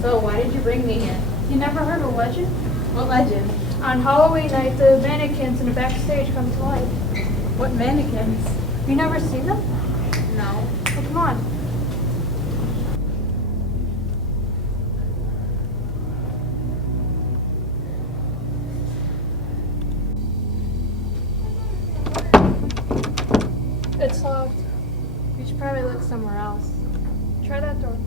So why did you bring me here? You never heard a legend? What legend? On Halloween night, the mannequins in the backstage come to life. What mannequins? You never seen them? No. Well, come on. It's locked. You should probably look somewhere else. Try that door.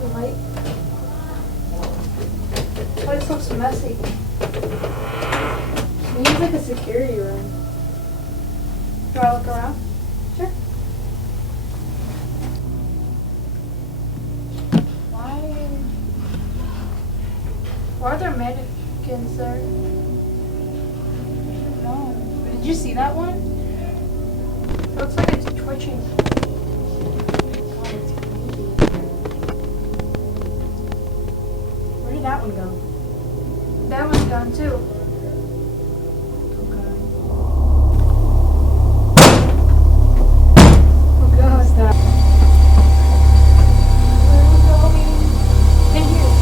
The light. The place looks messy. It seems like a security room. Do I look around? Sure. Why are there mannequins there? No. Did you see that one? It looks like it's twitching. Where did that one go? That one's gone too. Oh God. What's that? Where are we going? In here.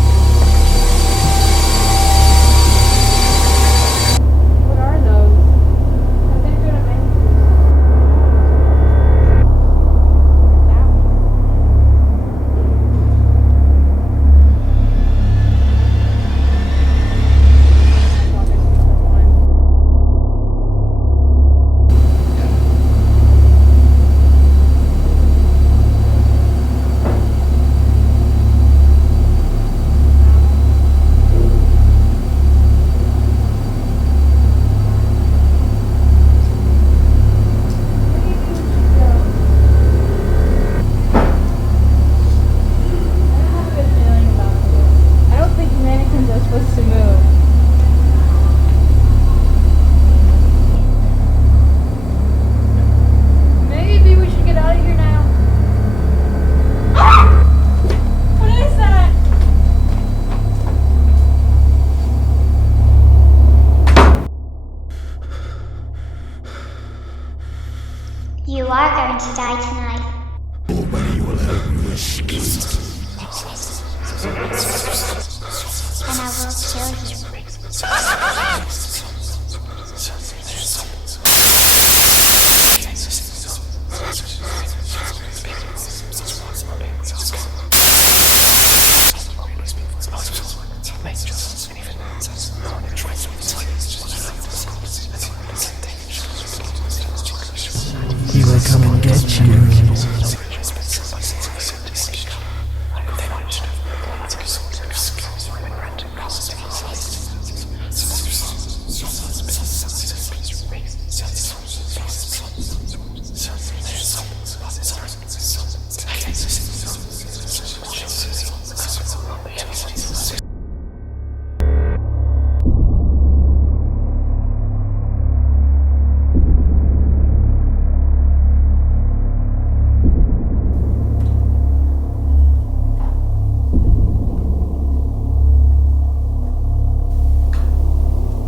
What are those? I think they're the mannequins. That one. Well, there's another one. I have a good feeling about this. I don't think mannequins are supposed to move. Maybe we should get out of here now. What is that? You are going to die tonight. And I will kill you. He will come and get you.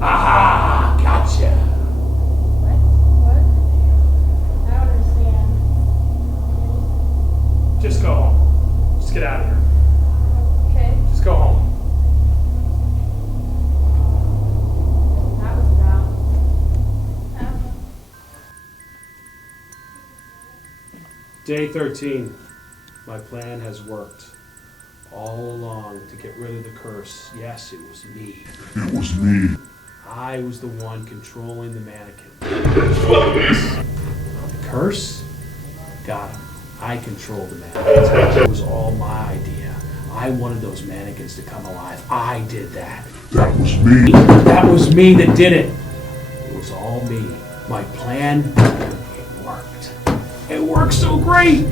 Aha! Gotcha! What? What? I don't understand. Just go home. Just get out of here. Okay. Just go home. That was about. I don't know. Day 13. My plan has worked. All along to get rid of the curse. Yes, it was me. It was me. I was the one controlling the mannequin. The curse? Got him. I controlled the mannequins. It was all my idea. I wanted those mannequins to come alive. I did that. That was me. That was me that did it. It was all me. My plan, it worked. It worked so great.